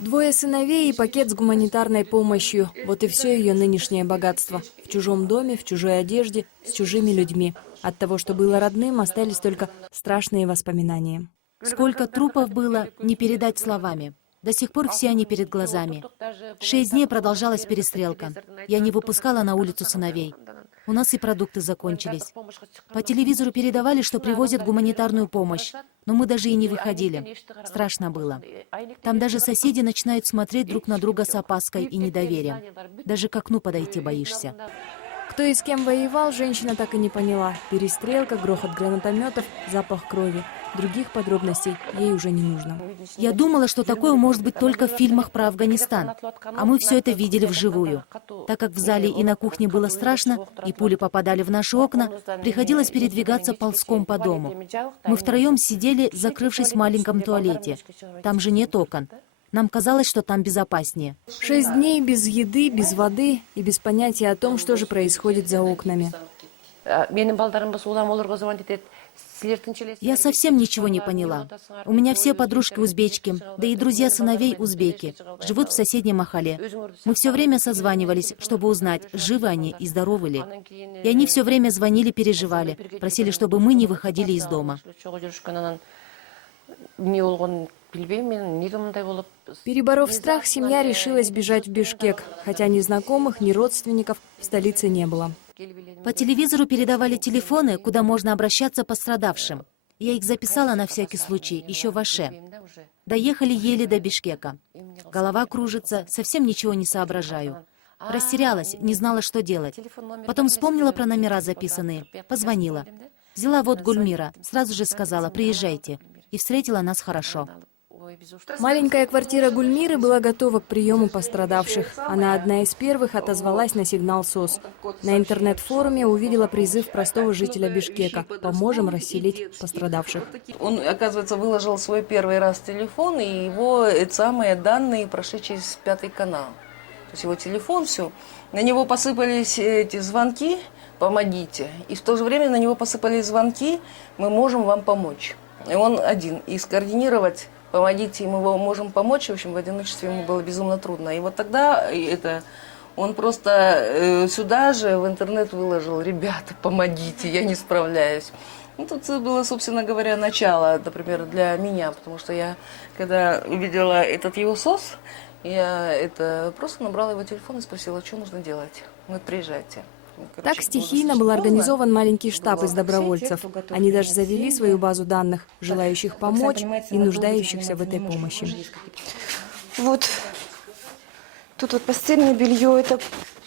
Двое сыновей и пакет с гуманитарной помощью. Вот и все ее нынешнее богатство. В чужом доме, в чужой одежде, с чужими людьми. От того, что было родным, остались только страшные воспоминания. Сколько трупов было, не передать словами. До сих пор все они перед глазами. 6 дней продолжалась перестрелка. Я не выпускала на улицу сыновей. У нас и продукты закончились. По телевизору передавали, что привозят гуманитарную помощь. Но мы даже и не выходили. Страшно было. Там даже соседи начинают смотреть друг на друга с опаской и недоверием. Даже к окну подойти боишься. Кто и с кем воевал, женщина так и не поняла. Перестрелка, грохот гранатометов, запах крови. Других подробностей ей уже не нужно. Я думала, что такое может быть только в фильмах про Афганистан. А мы все это видели вживую. Так как в зале и на кухне было страшно, и пули попадали в наши окна, приходилось передвигаться ползком по дому. Мы втроем сидели, закрывшись в маленьком туалете. Там же нет окон. Нам казалось, что там безопаснее. 6 дней без еды, без воды и без понятия о том, что же происходит за окнами. Я совсем ничего не поняла. У меня все подружки узбечки, да и друзья сыновей узбеки. Живут в соседнем Махале. Мы все время созванивались, чтобы узнать, живы они и здоровы ли. И они все время звонили, переживали, просили, чтобы мы не выходили из дома. Переборов страх, семья решилась бежать в Бишкек, хотя ни знакомых, ни родственников в столице не было. По телевизору передавали телефоны, куда можно обращаться пострадавшим. Я их записала на всякий случай, еще в Аше. Доехали еле до Бишкека. Голова кружится, совсем ничего не соображаю. Растерялась, не знала, что делать. Потом вспомнила про номера записанные, позвонила. Взяла вот Гульмира, сразу же сказала: «Приезжайте». И встретила нас хорошо. Маленькая квартира Гульмиры была готова к приему пострадавших. Она одна из первых отозвалась на сигнал СОС. На интернет-форуме увидела призыв простого жителя Бишкека: «Поможем расселить пострадавших». Он, оказывается, выложил свой первый раз телефон, и его самые данные прошли через 5-й канал. То есть его телефон, все. На него посыпались эти звонки: «Помогите». И в то же время на него посыпались звонки: «Мы можем вам помочь». И он один. И скоординировать: «Помогите, мы вам можем помочь», в общем, в одиночестве ему было безумно трудно. И вот тогда он просто сюда же в интернет выложил: «Ребята, помогите, я не справляюсь». Ну, тут было, собственно говоря, начало, например, для меня, потому что я, когда увидела этот его СОС, я просто набрала его телефон и спросила, что нужно делать. Он говорит: «Приезжайте». Так стихийно был организован маленький штаб из добровольцев. Они даже завели свою базу данных, желающих помочь и нуждающихся в этой помощи. Вот тут вот постельное белье, это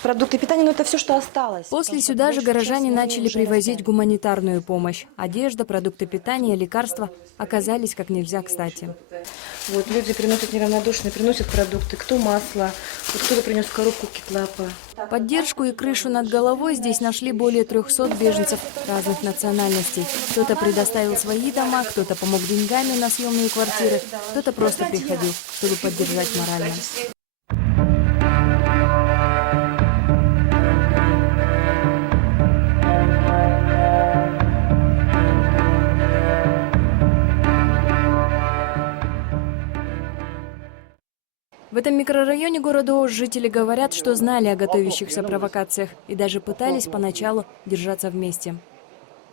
продукты питания, но это все, что осталось. После сюда же горожане начали привозить гуманитарную помощь. Одежда, продукты питания, лекарства оказались как нельзя кстати. Вот люди приносят неравнодушные, приносят продукты, кто масло, вот кто-то принес коробку китлапа. Поддержку и крышу над головой здесь нашли более 300 беженцев разных национальностей. Кто-то предоставил свои дома, кто-то помог деньгами на съемные квартиры, кто-то просто приходил, чтобы поддержать морально. В этом микрорайоне города Ош жители говорят, что знали о готовящихся провокациях и даже пытались поначалу держаться вместе.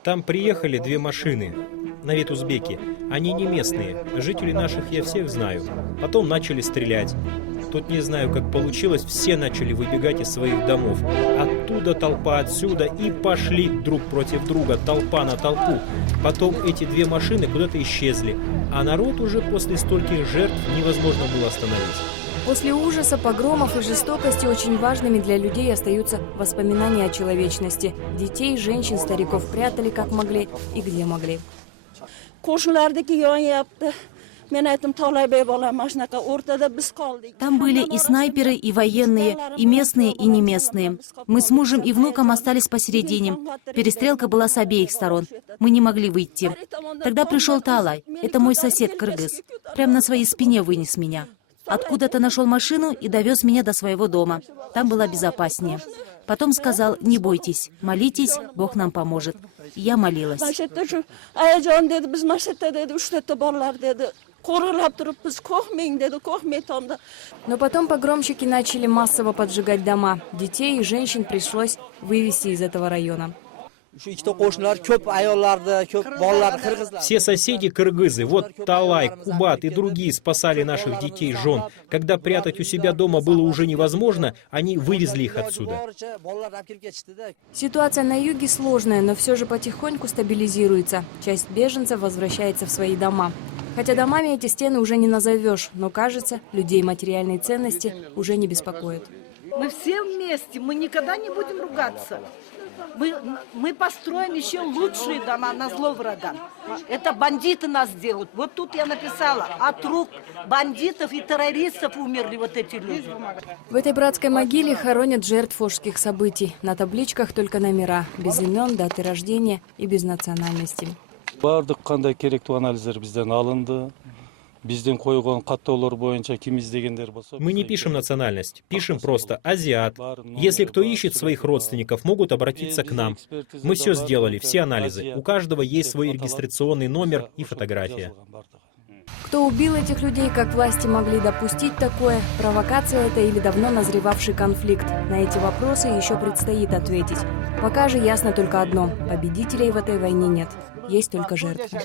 Там приехали 2 машины, на вид узбеки. Они не местные, жителей наших я всех знаю. Потом начали стрелять. Тут не знаю, как получилось, все начали выбегать из своих домов. Оттуда толпа, отсюда, и пошли друг против друга, толпа на толпу. Потом эти 2 машины куда-то исчезли, а народ уже после стольких жертв невозможно было остановить. После ужаса, погромов и жестокости очень важными для людей остаются воспоминания о человечности. Детей, женщин, стариков прятали как могли и где могли. Там были и снайперы, и военные, и местные, и не местные. Мы с мужем и внуком остались посередине. Перестрелка была с обеих сторон. Мы не могли выйти. Тогда пришел Талай, это мой сосед кыргыз. Прямо на своей спине вынес меня. Откуда-то нашел машину и довез меня до своего дома. Там было безопаснее. Потом сказал: «Не бойтесь, молитесь, Бог нам поможет». И я молилась. Но потом погромщики начали массово поджигать дома. Детей и женщин пришлось вывести из этого района. Все соседи кыргызы, вот Талай, Кубат и другие спасали наших детей, жен. Когда прятать у себя дома было уже невозможно, они вывезли их отсюда. Ситуация на юге сложная, но все же потихоньку стабилизируется. Часть беженцев возвращается в свои дома. Хотя домами эти стены уже не назовешь, но кажется, людей материальные ценности уже не беспокоят. Мы все вместе, мы никогда не будем ругаться. Мы построим еще лучшие дома на зло врагам. Это бандиты нас делают. Вот тут я написала, от рук бандитов и террористов умерли вот эти люди. В этой братской могиле хоронят жертв Ошских событий. На табличках только номера, без имен, даты рождения и без национальности. Бардык кандай керектүү анализдер бизден алынды. Бизден койгон каттоолор боюнча ким издегендер болсо. Мы не пишем национальность, пишем просто азиат. Если кто ищет своих родственников, могут обратиться к нам. Мы все сделали, все анализы. У каждого есть свой регистрационный номер и фотография. Кто убил этих людей, как власти могли допустить такое? Провокация это или давно назревавший конфликт? На эти вопросы еще предстоит ответить. Пока же ясно только одно. Победителей в этой войне нет. Есть только жертвы.